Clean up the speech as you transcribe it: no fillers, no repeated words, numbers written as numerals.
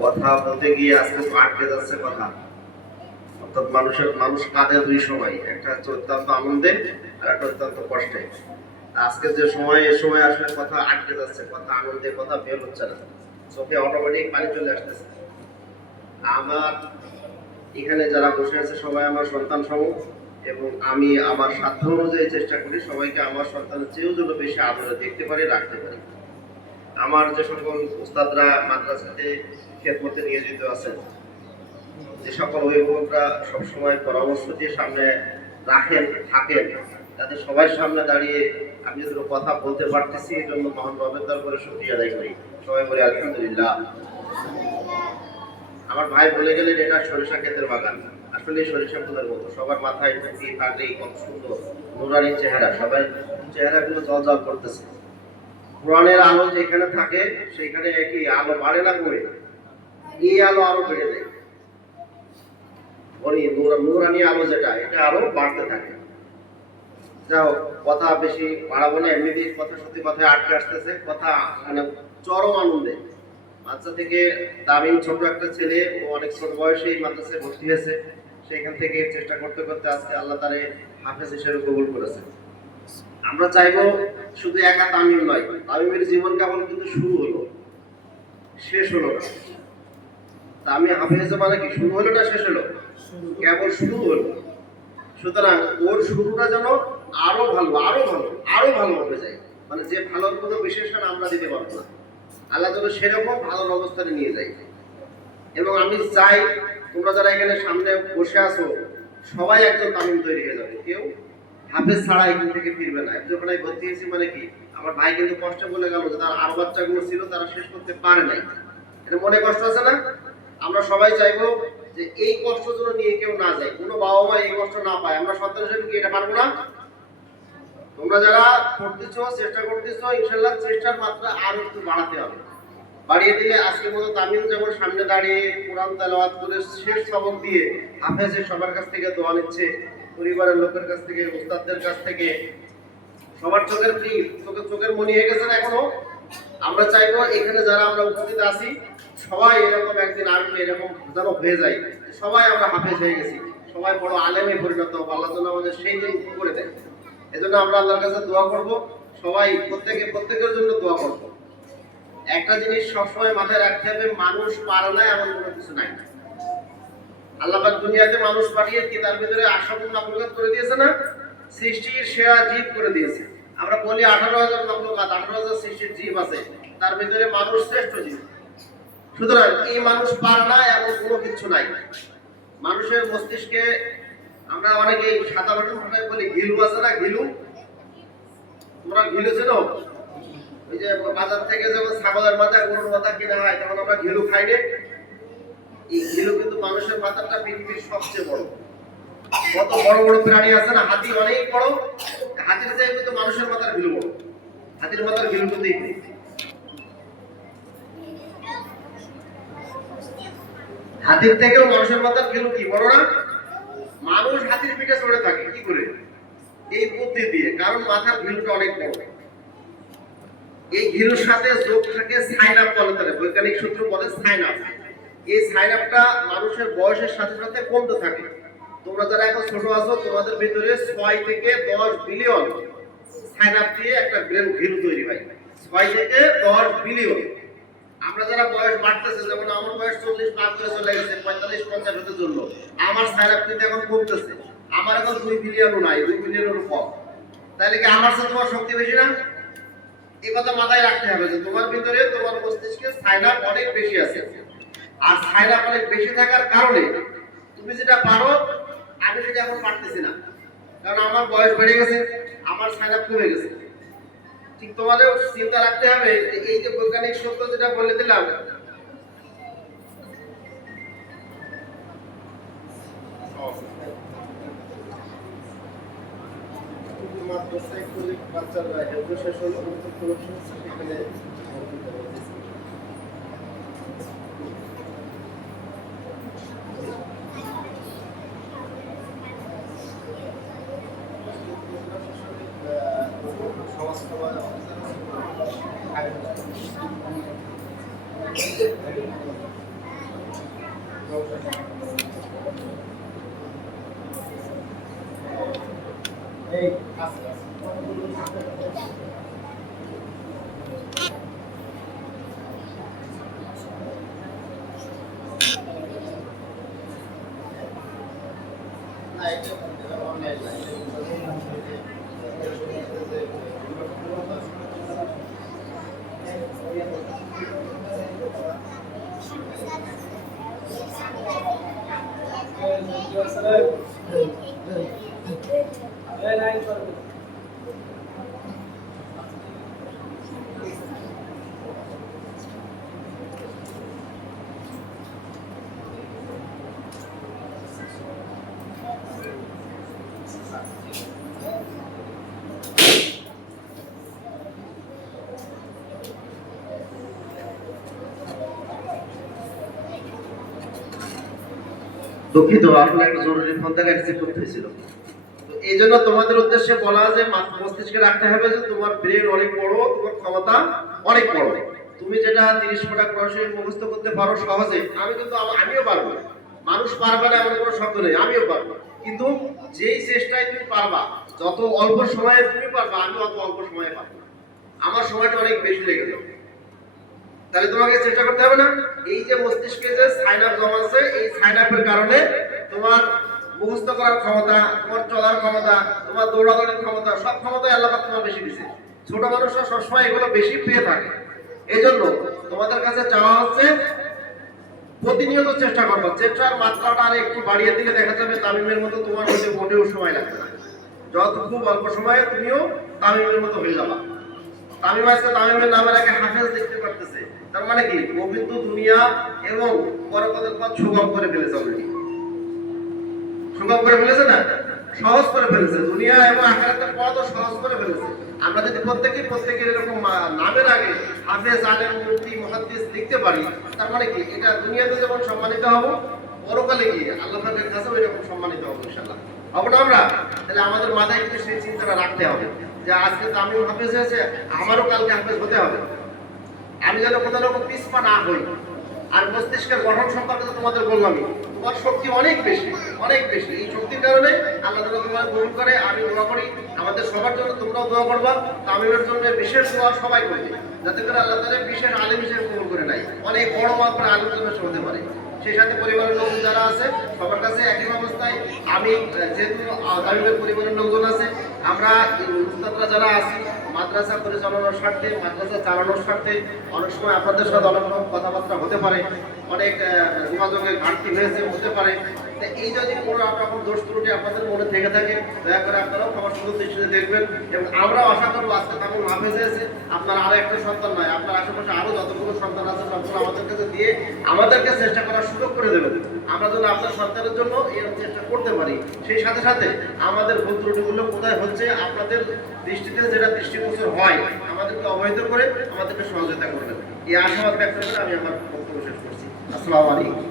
কথা বলতে গিয়ে আজকে তো আটকে যাচ্ছে কথা। অর্থাৎ মানুষ কাঁদে দুই সময়, একটা হচ্ছে অত্যন্ত আনন্দে আর একটা অত্যন্ত কষ্টে। আজকে যে সময় এ সময় আসলে কথা আটকে যাচ্ছে, কথা আনন্দে কথা বের হচ্ছে না, চোখে অটোমেটিক পানি চলে আসতেছে। আমার এখানে যারা বসে আছে সবাই আমার সন্তান সমূহ, এবং আমি আমার সাধ্য অনুযায়ী চেষ্টা করি সবাইকে আমার সন্তানের চেয়েও যেন বেশি আদরে দেখতে পারি, রাখতে পারি। আমার যে সকল উস্তাদরা মাদ্রাসাতে খেদমতে নিয়োজিত আছেন, যে সকল অভিভাবকরা সবসময় পরামর্শ দিয়ে সামনে রাখেন থাকেন, তাদের সবাই সামনে দাঁড়িয়ে আমি যদি কথা বলতে পারতেছি, এই জন্য মহান রবের দরবারে শুকরিয়া আদায় করি। সবাই বলে আলহামদুলিল্লাহ। আমার ভাই বলে গেলেন এটা সরিষা ক্ষেতের বাগান। আসলে সরিষা ফুলের মতো সবার মাথায় টুপি পাগড়ি, কত সুন্দর নুরানি চেহারা, সবার চেহারাগুলো জল জল করতেছে। কোরআনের আলো যেখানে থাকে সেখানে একই আলো বাড়ে না কমে, এই আলো আরো বেড়ে যায়। নুরানি আলো যেটা, এটা আরো বাড়তে থাকে। যাও, কথা বেশি বাড়াবো না, এমনিতেই কথা সত্যি কথায় আটকে আসতেছে। কথা মানে চরম আনন্দে বাচ্চা থেকে তামিম ছোট একটা ছেলে, ও অনেক ছোট বয়সে এই মাদ্রাসায় ভর্তি হয়েছে। সেখান থেকে চেষ্টা করতে করতে আজকে আল্লাহ তারে হাফেজ হিসেবে কবুল করেছে। আমরা চাইবো শুধু একা তামিম নয়, তামিমের জীবন কেবল কিন্তু শুরু হলো, শেষ হলো না। তামিম হাফেজ মানে কি শুরু হলো না শেষ হলো, কেবল শুরু হলো। সুতরাং ওর শুরুটা যেন আরো ভালো আরো ভালো আরো ভালো হবে যায়, মানে যে ভালোর কোনো বিশেষণ আমরা দিতে পারবো না, আল্লাহ যেন সেরকম ভালোর অবস্থানে নিয়ে যায়। এবং আমি চাই তোমরা যারা এখানে সামনে বসে আছো সবাই একজন তামিম তৈরি হয়ে যাবে, কেউ হাফেজ ছাড়া এখান থেকে ফিরবে না। যখন আমি ভর্তি হয়েছি মানে কি, আমার ভাই কিন্তু কষ্ট বলে গেল যে তার আরো বাচ্চাগুলো ছিল তারা শেষ করতে পারে নাই, এটা মনে কষ্ট আছে না? আমরা সবাই চাইবো যে এই কষ্ট যেন নিয়ে কেউ না যায়, কোনো বাবা মা এই কষ্ট না পায়। আমরা সন্তান হিসেবে কি এটা পারবো না? তোমরা যারা পড়তেছো চেষ্টা করতেছো, ইনশাল্লাহ চেষ্টার মাত্রা আরো একটু বাড়াতে হবে। বাড়িয়ে দিলে আজকের মতো তামিম যেমন সামনে দাঁড়িয়ে কোরআন তেলাওয়াত করে শেষ সবক দিয়ে হাফেজের সবার কাছ থেকে দোয়া নিচ্ছে, পরিবারের লোকের কাছ থেকে, উস্তাদদের কাছ থেকে, সবার চোখের কি চোখের মনি হয়ে গেছে না এখনো? আমরা চাইবো এখানে যারা আমরা উপস্থিত আছি সবাই এরকম একদিন আসবে, এরকম যেন হয়ে যায় সবাই আমরা হাফেজ হয়ে গেছি, সবাই বড় আলেমে পরিণত হবো। আল্লাহ যেন আমাদের সেই দিন করে দেয়। এজন্য আমরা আল্লাহর কাছে দোয়া করব, সবাই প্রত্যেকের জন্য দোয়া করব। একটা জিনিস সবসময় মাথায় রাখতে হবে, মানুষ পারে না এমন কোনো কিছু নাই। আল্লাহ পাক দুনিয়াতে মানুষ পাঠিয়ে কি তার ভিতরে আশরাফুল মাখলুকাত করে দিয়েছে না, সৃষ্টির সেরা জীব করে দিয়েছে। আমরা বলি 18,000 মাখলুকাত, 18,000 সৃষ্টির জীব আছে, তার ভিতরে মানুষ শ্রেষ্ঠ জীব। সুতরাং এই মানুষ পারে না এমন কোনো কিছু নাই। মানুষের মস্তিষ্কে আমরা অনেকে সাধারণ ভাষায় বলি ঘিলু আছে না, ঘিলু, তোমরা ঘিলু চেনো? ওই যে বাজার থেকে যখন ছাগলের মাথা গরুর মাথা কিনা হয় তখন আমরা ঘিলু খাই না। এই ঘিলু কিন্তু মানুষের মাথাটা পৃথিবীর সবচেয়ে বড়। কত বড় বড় প্রাণী আছে না, হাতি অনেক বড়, হাতির চেয়ে কিন্তু মানুষের মাথার ঘিলু বড়। হাতির মাথার ঘিলু কিন্তু হাতির থেকেও মানুষের মাথার ঘিলু কি বড় না? মানুষ হাতির পিঠে চড়ে থাকে কি করে? এই বুদ্ধি দিয়ে, কারণ মাথার ঘিলুটা অনেক বড়। এই ঘিলুর সাথে যোগ থাকে সাইনাপ বলে, তারা বৈজ্ঞানিক সূত্র বলে সাইনাপ। এই সাইনাপটা মানুষের বয়সের সাথে সাথে কমতে থাকে। তোমরা যারা এখন ছোট আছো তোমাদের ভিতরে 6 থেকে 10 বিলিয়ন সাইনাপ দিয়ে একটা ব্রেন ঘিলু তৈরি হয়, 6 থেকে 10 বিলিয়ন। আমরা যারা বয়স বাড়তেছে, যেমন আমার বয়স 40 পার করে চলে গেছে, 45-50 হতে জন্য আমার সাইনাপ কিন্তু এখন কমতেছে। আমার এখন 2 বিলিয়নও নাই, 2 বিলিয়নেরও কম। তাহলে কি আমার সাথে তোমার শক্তি বেশি না? এই কথা মাথায় রাখতে হবে যে তোমার ভিতরে তোমার মস্তিষ্কে সাইনাপ অনেক বেশি আছে। আর সাইনাপ অনেক বেশি থাকার কারণে তুমি যেটা পারো আমি সেটা এখন পারতেছি না, কারণ আমার বয়স বেড়ে গেছে, আমার সাইনাপ কমে গেছে। ঠিক তোমাদেরও চিন্তা রাখতে হবে যে এই যে বৈজ্ঞানিক সত্য যেটা বলে দিলাম, বাচ্চারা শেষ হলো সেখানে সমাজসেবা দুঃখিত, আপনার একটা জরুরি ফোন থেকে রিসিভ করতে হয়েছিল। তো এই জন্য তোমাদের উদ্দেশ্যে বলা যে মস্তিষ্কে রাখতে হবে যে তোমার ব্রেন অনেক বড়, তোমার ক্ষমতা অনেক বড়। তুমি যেটা 30 ফোঁটা ক্রসে মুখস্থ করতে পারো সহজে, আমিও পারবো। মানুষ পারবে না এমন কোনো শব্দ নেই, আমিও পারবো। কিন্তু যেই চেষ্টায় তুমি পারবা, যত অল্প সময়ে তুমি পারবা, আমি অত অল্প সময়ে পারবো। আমার সময়টা অনেক বেশি লেগে যাবে। তাহলে তোমাকে চেষ্টা করতে হবে না? এই যে মস্তিষ্কে যে সাইনাপ জমা আছে, এই সাইনাপের কারণে তোমার মুখস্থ করার ক্ষমতা, তোমার চলার ক্ষমতা, তোমার দৌড়াদৌড়ির ক্ষমতা, সব ক্ষমতাই আল্লাহ পাক তোমার বেশি দিয়েছে। ছোট মানুষরা সবসময় এগুলো বেশি পেয়ে থাকে। এই জন্য তোমাদের কাছে চাওয়া হচ্ছে প্রতিনিয়ত চেষ্টা করবো। চেষ্টার মাত্রাটা আর একটু বাড়িয়ে দিলে দেখা যাবে তামিমের মতো তোমার হতে মোটেও সময় লাগবে না। যত খুব অল্প সময়ে তুমিও তামিমের মতো হয়ে যাবা। তামিম আজকে তামিমের নামের আগে হাফেজ দেখতে পারতেছে, তার মানে কি ও কিন্তু দুনিয়া এবং পরকালের পথ সুগম করে ফেলেছে। অলরেডি সুগম করে ফেলেছে না, সহজ করে ফেলেছে। দুনিয়া এবং আখিরাতের পথ সহজ করে ফেলেছে। আমরা যদি প্রত্যেকের এরকম নামের আগে হাফেজ, আলেম, মুফতি, মুহাদ্দিস লিখতে পারি, তার মানে কি এটা দুনিয়াতে যেমন সম্মানিত হব, পরকালে গিয়ে আল্লাহ পাকের কাছে ওই রকম সম্মানিত হব ইনশাআল্লাহ। হব না আমরা? তাহলে আমাদের মাথায় কিন্তু সেই চিন্তাটা রাখতে হবে যে আজকে তামিম হাফেজ হয়েছে, আমারও কালকে হাফেজ হতে হবে। আমি যেন কোথাও রকম পিছপা না হই। আর মস্তিষ্কের গঠন সম্পর্কে তো তোমাদের বললামই, তোমার শক্তি অনেক বেশি, অনেক বেশি। এই শক্তির কারণে আল্লাহ তাআলা তোমার গ্রহণ করে। আমি দোয়া করি আমাদের সবার জন্য, তোমরাও দোয়া করবা। তামিমের জন্য বিশেষ দোয়া সবাই করবে, যাতে করে আল্লাহ তাআলা বিশেষ আলেম হিসেবে কবুল করে নেয়। অনেক বড় মাপের আলেম জন্য হতে পারে। সেই সাথে পরিবারের লোক যারা আছে সবার কাছে একই অবস্থায় আমি, যেহেতু তামিমের পরিবারের লোকজন আছে, আমরা উস্তাদরা যারা আছি মাদ্রাসা পরিচালনার স্বার্থে, মাদ্রাসা চালানোর স্বার্থে অনেক সময় আপনাদের সাথে অনেক রকম কথাবার্তা হতে পারে, অনেক যোগাযোগের ঘাটতি হতে পারে। এই যদি কোনো রকম দোষ ত্রুটি আপনাদের মনে থেকে থাকে, দয়া করে আপনারাও ক্ষমার সুযোগ দৃষ্টিতে দেখবেন। এবং আমরাও আশা করবো আজকে তামিম হাফেজ হয়েছে, আপনার আরো একটা সন্তান নয়, আপনার আশেপাশে আরো যতগুলো সন্তান আছে সবগুলো আমাদের কাছে দিয়ে আমাদেরকে চেষ্টা করার সুযোগ করে দেবেন। আমরা যেন আপনার সন্তানের জন্য এরকম চেষ্টা করতে পারি। সেই সাথে সাথে আমাদের ভুল ত্রুটিগুলো কোথায় হচ্ছে আপনাদের দৃষ্টিতে যেটা দৃষ্টিগোচর হয়, আমাদেরকে অবহিত করে আমাদেরকে সহযোগিতা করবেন। এই আশাবাদ ব্যক্ত করে আমি আমার বক্তব্য শেষ করছি। আসসালামু আলাইকুম।